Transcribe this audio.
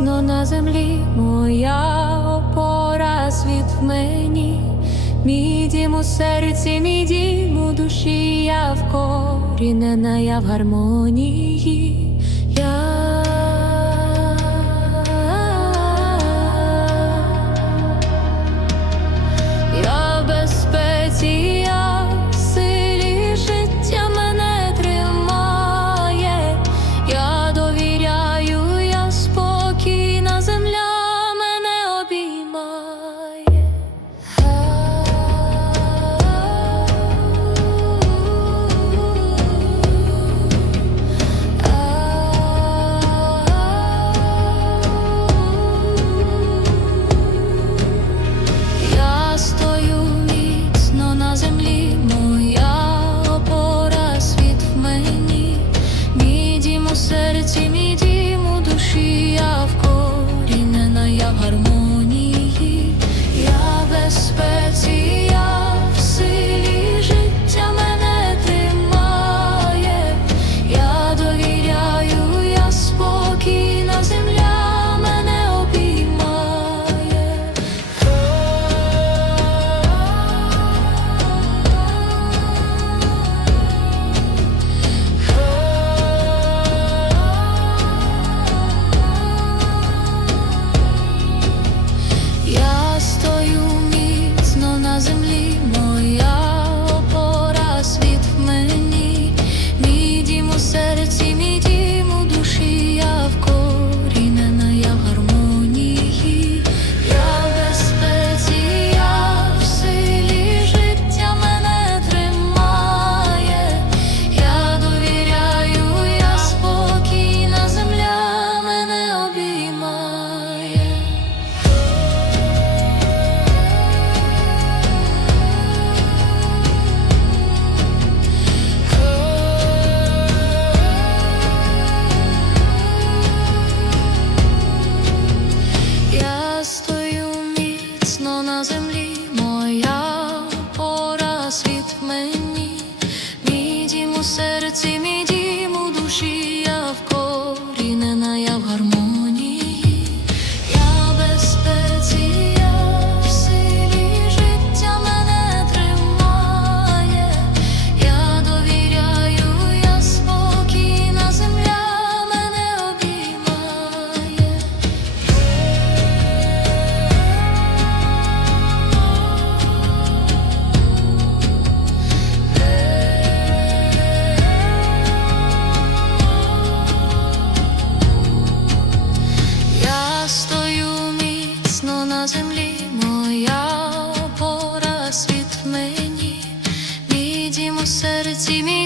тісно на землі, моя опора світ в мені, мій дім у серці, мій дім у душі, я вкорінена, я в гармонії. She. землі моя опора світ мені, мій серці мій.